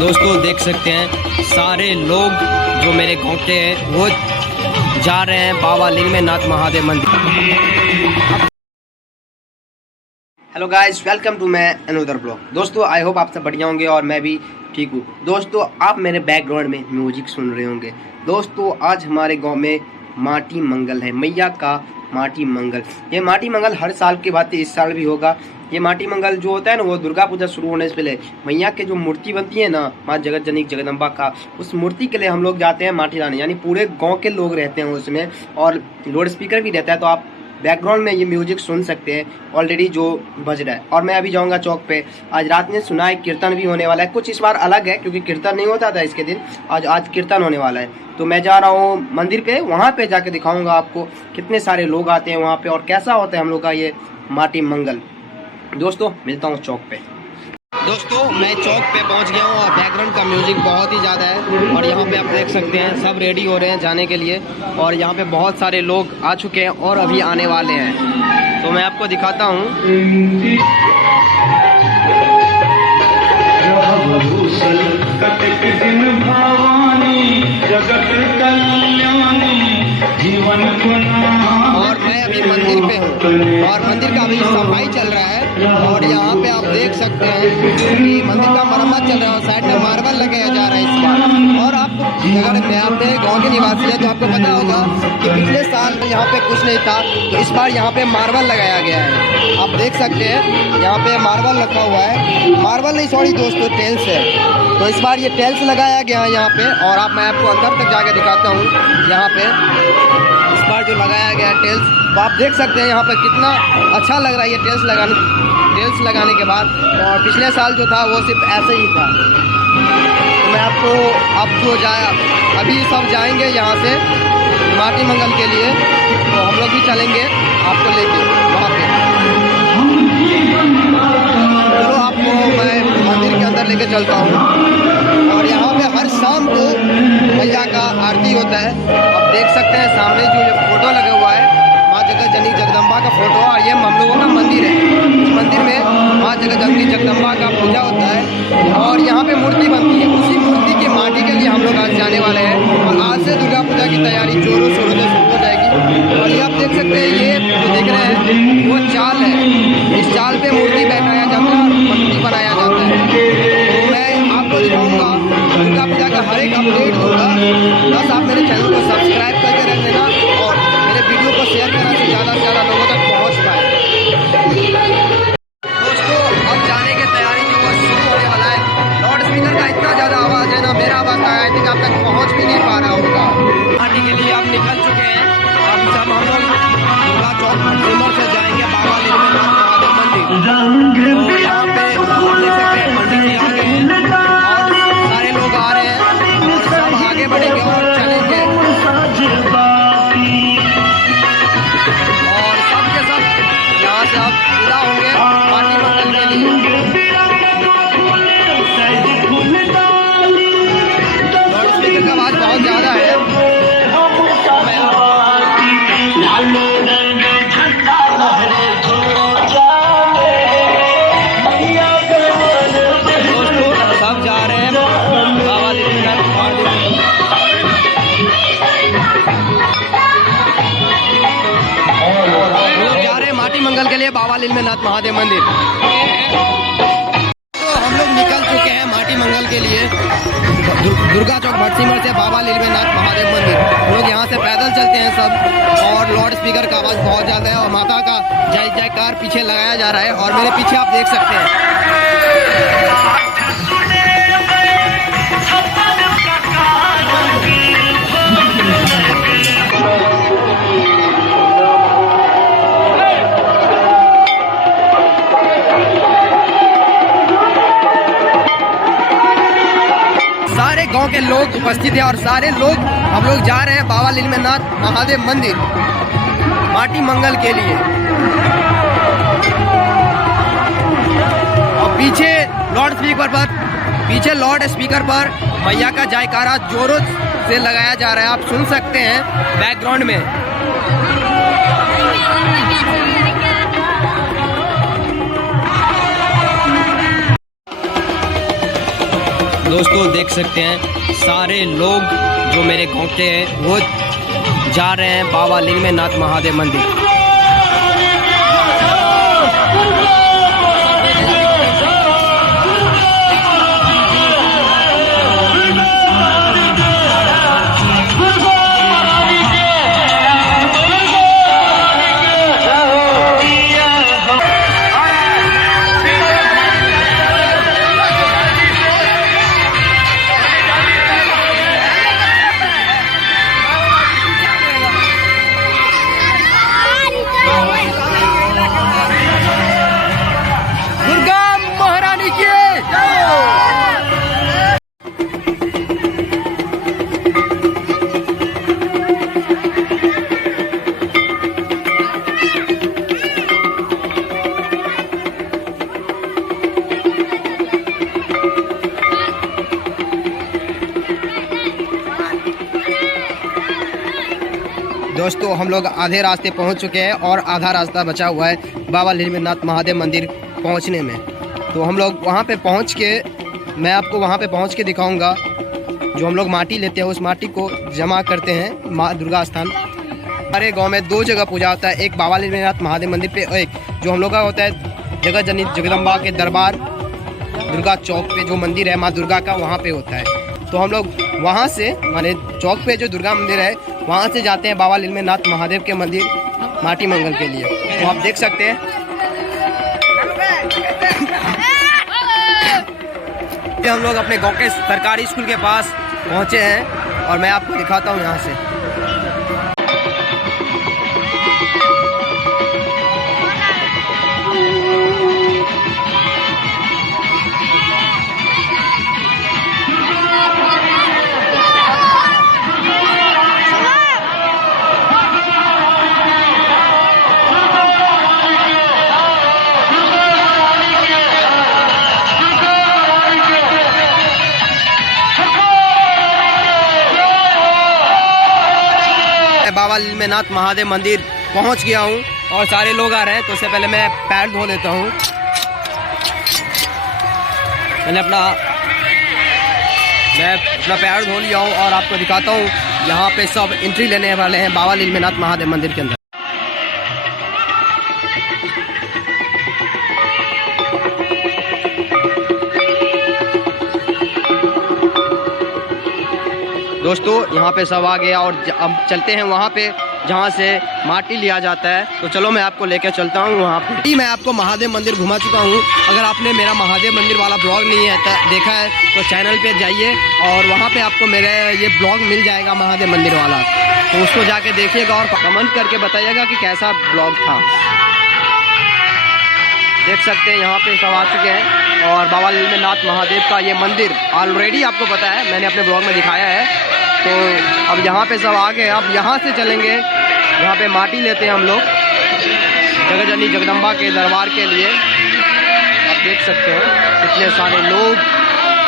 दोस्तों देख सकते हैं सारे लोग जो मेरे गाँव के हैं वो जा रहे हैं बाबा लिंगमेनाथ महादेव मंदिर। Hello guys, welcome to my another blog. दोस्तों आई होप आप सब बढ़िया होंगे और मैं भी ठीक हूँ। दोस्तों आप मेरे बैकग्राउंड में म्यूजिक सुन रहे होंगे। दोस्तों आज हमारे गांव में माटी मंगल है, मैया का माटी मंगल। ये माटी मंगल हर साल की बात है, इस साल भी होगा। ये माटी मंगल जो होता है ना, वो दुर्गा पूजा शुरू होने से पहले मैया के जो मूर्ति बनती है ना, माँ जगत जननी जगदम्बा का, उस मूर्ति के लिए हम लोग जाते हैं माटी लाने। यानी पूरे गांव के लोग रहते हैं उसमें और लाउड स्पीकर भी रहता है, तो आप बैकग्राउंड में ये म्यूजिक सुन सकते हैं ऑलरेडी जो बज रहा है। और मैं अभी जाऊंगा चौक पे। आज रात में सुना है कीर्तन भी होने वाला है। कुछ इस बार अलग है क्योंकि कीर्तन नहीं होता था इसके दिन, आज कीर्तन होने वाला है। तो मैं जा रहा हूँ मंदिर पे, वहाँ पे जाके दिखाऊंगा आपको कितने सारे लोग आते हैं वहाँ पे और कैसा होता है हम लोग का ये माटी मंगल। दोस्तों मिलता हूँ चौक पे। दोस्तों मैं चौक पे पहुंच गया हूँ और बैकग्राउंड का म्यूजिक बहुत ही ज़्यादा है और यहाँ पे आप देख सकते हैं सब रेडी हो रहे हैं जाने के लिए और यहाँ पे बहुत सारे लोग आ चुके हैं और अभी आने वाले हैं। तो मैं आपको दिखाता हूँ। और मैं अभी मंदिर पे हूँ और मंदिर का अभी सफाई चल रहा है और यहाँ पे आप देख सकते हैं कि मंदिर का मरम्मत चल रहा है और साइड में मार्बल लगाया जा रहा है इस बार। और आपको अगर मैं अपने गाँव के निवासी है तो आपको पता होगा कि पिछले साल यहाँ पे कुछ नहीं था, तो इस बार यहाँ पे मार्बल लगाया गया है। आप देख सकते हैं यहाँ पे मार्बल रखा हुआ है, मार्बल नहीं सॉरी दोस्तों टेल्स है। तो इस बार ये टेल्स लगाया गया है यहाँ पे और आप मैं आपको अंदर तक जाके दिखाता हूँ। यहाँ पे इस बार जो लगाया गया है टेल्स, तो आप देख सकते हैं यहाँ पे कितना अच्छा लग रहा है ये टेल्स लगाने के बाद। और पिछले साल जो था वो सिर्फ ऐसे ही था। तो मैं आपको अब जो अभी सब जाएंगे यहाँ से माटी मंगल के लिए, तो हम लोग भी चलेंगे आपको लेके वहाँ पे। चलो आपको मैं मंदिर के अंदर लेके चलता हूँ और यहाँ पे हर शाम को मैया का आरती होता है। आप देख सकते हैं सामने जो ये फोटो लगा हुआ है माँ जगत जननी जगदम्बा का फोटो, और ये हम लोगों का मंदिर है। इस मंदिर में माँ जगत जननी जगदम्बा का पूजा होता है और यहाँ पे मूर्ति बनती है। उसी मूर्ति की माटी के लिए हम लोग आज जाने वाले हैं और आज से दुर्गा पूजा की तैयारी जोरों शोरों से शुरू हो जाएगी। और ये आप देख सकते हैं, ये जो देख रहे हैं वो चाल है। इस चाल पे मूर्ति बैठाया जाता है और मूर्ति बनाया जाता है। तो मैं आपको दिखाऊंगा दुर्गा पूजा का हर एक अपडेट दूंगा। बस आप मेरे चैनल को सब्सक्राइब करके रख देना और मेरे वीडियो को शेयर करना से ज़्यादा लोगों तक पहुंच पाए। दोस्तों अब जाने की तैयारी जो है शुरू होने वाला है। लाउड स्पीकर का इतना ज़्यादा आवाज़ है ना, मेरा आवाज़ आई थिंक आप तक पहुंच भी नहीं पा रहा होगा। पार्टी के लिए अब निकल चुके हैं। अब सब हम लोग दुर्गा चौक सिमर से जाएंगे बाबा लिंगमेनाथ महादेव मंदिर। तो यहाँ पे आप देख सकते हैं पंडित जी आ गए हैं और सारे लोग आ रहे हैं और सब आगे बढ़ेंगे और चलेंगे और सबके सब यहाँ से अब विदा होंगे माटी मंगल के लिए। लाउड स्पीकर का आवाज़ बहुत ज़्यादा है। दोस्तों सब जा रहे हैं बाबा लिंगमेनाथ महादेव। लोग जा रहे हैं माटी मंगल के लिए बाबा लिंगमेनाथ महादेव मंदिर। तो हम लोग निकल चुके हैं माटी मंगल के लिए दुर्गा चौक भटसिमर से बाबा लिंगमेनाथ महादेव मंदिर। हम लोग यहाँ से पैदल चलते हैं सब और लाउड स्पीकर का आवाज़ बहुत ज़्यादा है और माता का जय जयकार पीछे लगाया जा रहा है और मेरे पीछे आप देख सकते हैं। सारे गांव के लोग उपस्थित हैं और सारे लोग हम लोग जा रहे हैं बाबा लिंगमेनाथ महादेव मंदिर माटी मंगल के लिए। और पीछे लाउड स्पीकर पर मैया का जयकारा जोरों से लगाया जा रहा है। आप सुन सकते हैं बैकग्राउंड में। दोस्तों देख सकते हैं सारे लोग जो मेरे गाँव के हैं वो जा रहे हैं बाबा लीलमेनाथ महादेव मंदिर। दोस्तों हम लोग आधे रास्ते पहुंच चुके हैं और आधा रास्ता बचा हुआ है बाबा लीलमेनाथ महादेव मंदिर पहुंचने में। तो हम लोग वहां पे पहुंच के मैं आपको वहां पे पहुंच के दिखाऊंगा। जो हम लोग माटी लेते हैं उस माटी को जमा करते हैं माँ दुर्गा स्थान। हमारे गांव में 2 जगह पूजा होता है, एक बाबा लीलमेनाथ महादेव मंदिर पे, एक जो हम लोग का होता है जगह जननी जगदम्बा के दरबार दुर्गा चौक पे जो मंदिर है माँ दुर्गा का, वहाँ पे होता है। तो हम लोग वहाँ से माने चौक पे जो दुर्गा मंदिर है वहाँ से जाते हैं बाबा लीलमेनाथ महादेव के मंदिर माटी मंगल के लिए। तो आप देख सकते हैं हम लोग अपने गांव के सरकारी स्कूल के पास पहुँचे हैं और मैं आपको दिखाता हूँ यहाँ से। बाबा लीलमेनाथ महादेव मंदिर पहुंच गया हूं और सारे लोग आ रहे हैं। तो उससे पहले मैं पैर धो लेता हूं। मैंने अपना पैर धो लिया हूं और आपको दिखाता हूं। यहाँ पे सब एंट्री लेने वाले हैं बाबा लीलमेनाथ महादेव मंदिर के अंदर। दोस्तों यहाँ पे सब आ गया और अब चलते हैं वहाँ पे जहाँ से माटी लिया जाता है। तो चलो मैं आपको लेकर चलता हूँ वहाँ पे। मैं आपको महादेव मंदिर घुमा चुका हूँ। अगर आपने मेरा महादेव मंदिर वाला ब्लॉग नहीं है देखा है तो चैनल पे जाइए और वहाँ पे आपको मेरा ये ब्लॉग मिल जाएगा महादेव मंदिर वाला। तो उसको जाके देखिएगा और कमेंट करके बताइएगा कि कैसा ब्लॉग था। देख सकते हैं यहाँ पे सब आ चुके हैं और बाबा लीलमेनाथ महादेव का ये मंदिर ऑलरेडी आपको पता है, मैंने अपने ब्लॉग में दिखाया है। तो अब यहाँ पे सब आ गए। अब यहाँ से चलेंगे, यहाँ पे माटी लेते हैं हम लोग जगह जननी जगदम्बा के दरबार के लिए। आप देख सकते हैं कितने सारे लोग,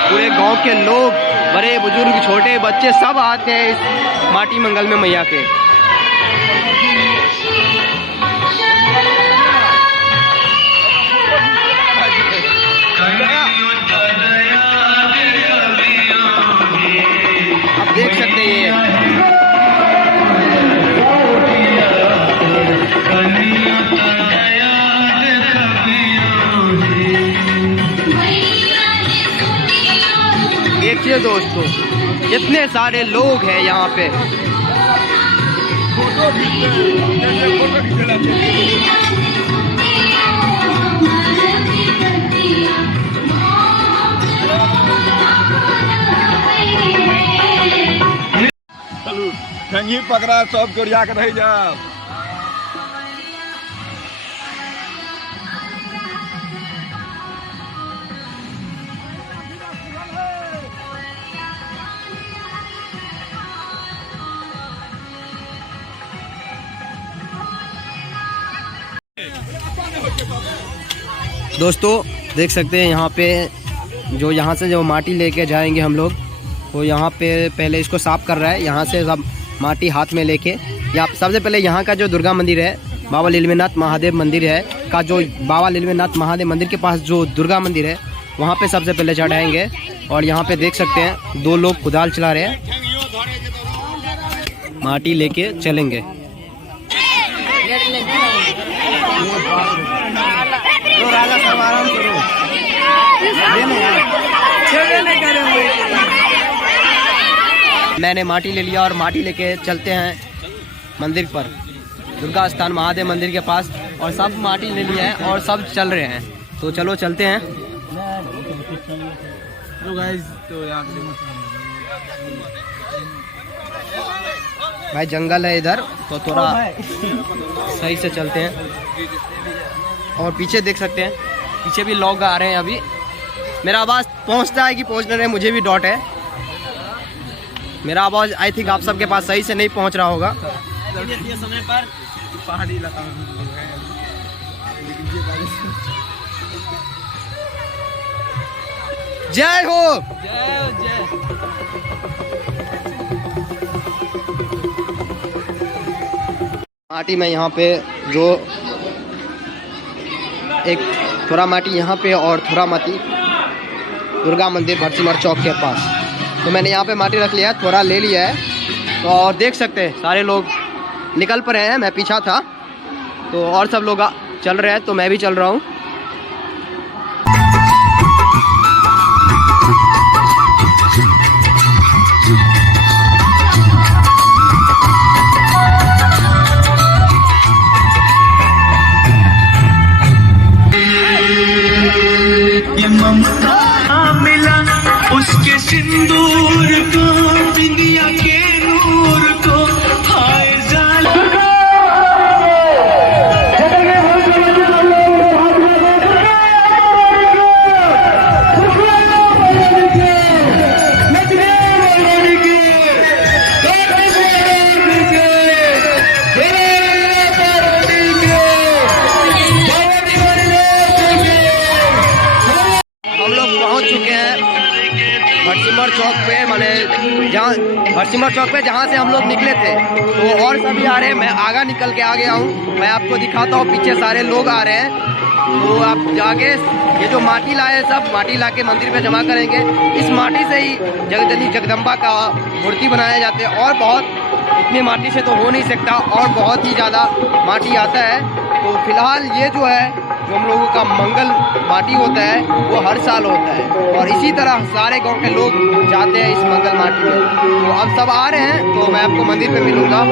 पूरे गांव के लोग, बड़े बुजुर्ग छोटे बच्चे सब आते हैं इस माटी मंगल में मैया के। आप देख सकते हैं ये देखिए दोस्तों कितने सारे लोग हैं यहाँ पे। ठंगी पकड़ा सब गोरिया के रह जाओ। दोस्तों देख सकते हैं यहाँ पे जो यहाँ से जो माटी लेके जाएंगे हम लोग, वो यहाँ पे पहले इसको साफ कर रहा है। यहाँ से सब माटी हाथ में लेके सबसे पहले यहाँ का जो दुर्गा मंदिर है बाबा लीलमेनाथ महादेव मंदिर है का, जो बाबा लीलमेनाथ महादेव मंदिर के पास जो दुर्गा मंदिर है वहाँ पे सबसे पहले चढ़ाएंगे। और यहाँ पे देख सकते हैं 2 लोग कुदाल चला रहे हैं, माटी लेके चलेंगे। मैंने माटी ले लिया और माटी लेके चलते हैं मंदिर पर, दुर्गा स्थान महादेव मंदिर के पास। और सब माटी ले लिया है और सब चल रहे हैं, तो चलो चलते हैं। तो गाइस तो यहाँ भाई जंगल है इधर, तो थोड़ा सही से चलते हैं। और पीछे देख सकते हैं, पीछे भी लोग आ रहे हैं। अभी मेरा आवाज़ पहुंचता है कि पहुंच नहीं रहे, मुझे भी डॉट है। मेरा आवाज़ आई थिंक आप सबके पास सही से नहीं पहुंच रहा होगा। समय पर पहाड़ी इलाका में जय हो। माटी में यहाँ पे जो एक थोड़ा माटी यहाँ पे और थोड़ा माटी दुर्गा मंदिर भटसिमर चौक के पास, तो मैंने यहाँ पे माटी रख लिया है, थोड़ा ले लिया है। तो और देख सकते हैं सारे लोग निकल पर रहे हैं, मैं पीछा था तो और सब लोग चल रहे हैं, तो मैं भी चल रहा हूँ। ये ममता मिला उसके सिंदूर को, बिंदिया के नूर को, हाय जालिम। हम लोग पहुंच चुके हैं भटसिमर चौक पे, माने जहाँ भटसिमर चौक पे जहाँ से हम लोग निकले थे। तो और सभी आ रहे हैं, मैं आगा निकल के आ गया हूँ। मैं आपको दिखाता हूँ, पीछे सारे लोग आ रहे हैं। तो आप जाके ये जो माटी लाए हैं, सब माटी ला के मंदिर पे जमा करेंगे। इस माटी से ही जगदनी जगदम्बा का मूर्ति बनाए जाते हैं। और बहुत इतनी माटी से तो हो नहीं सकता, और बहुत ही ज़्यादा माटी आता है। तो फिलहाल ये जो है, जो हम लोगों का मंगल माटी होता है, वो हर साल होता है। और इसी तरह सारे गांव के लोग जाते हैं इस मंगल माटी में। तो अब सब आ रहे हैं, तो मैं आपको मंदिर पे मिलूँगा।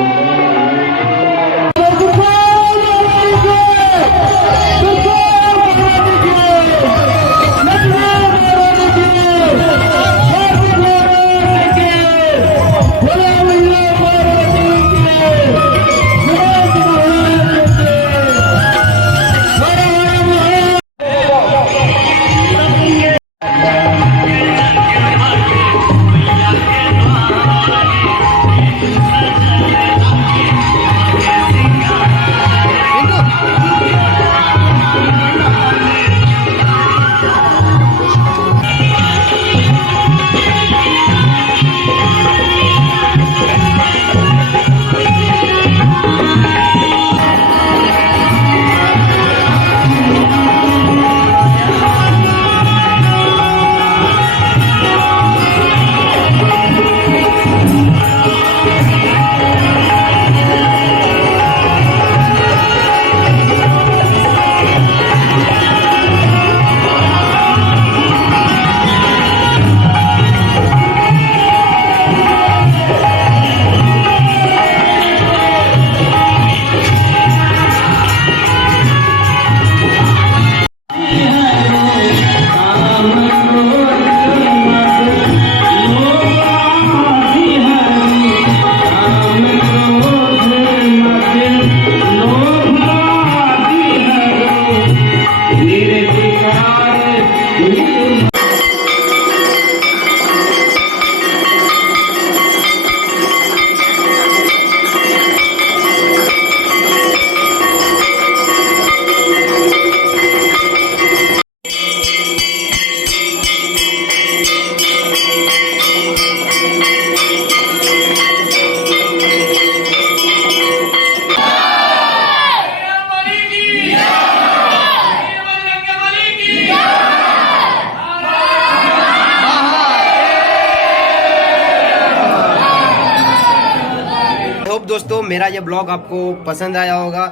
दोस्तों मेरा ये ब्लॉग आपको पसंद आया होगा।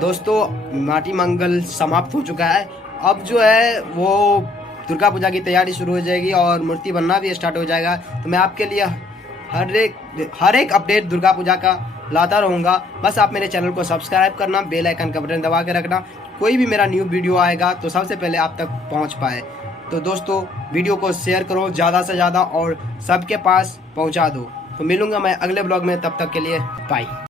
दोस्तों माटी मंगल समाप्त हो चुका है। अब जो है वो दुर्गा पूजा की तैयारी शुरू हो जाएगी और मूर्ति बनना भी स्टार्ट हो जाएगा। तो मैं आपके लिए हर एक अपडेट दुर्गा पूजा का लाता रहूँगा। बस आप मेरे चैनल को सब्सक्राइब करना, बेल आइकन का बटन दबा के रखना, कोई भी मेरा न्यू वीडियो आएगा तो सबसे पहले आप तक पहुँच पाए। तो दोस्तों वीडियो को शेयर करो ज़्यादा से ज़्यादा और सबके पास पहुँचा दो। तो मिलूँगा मैं अगले ब्लॉग में, तब तक के लिए बाय।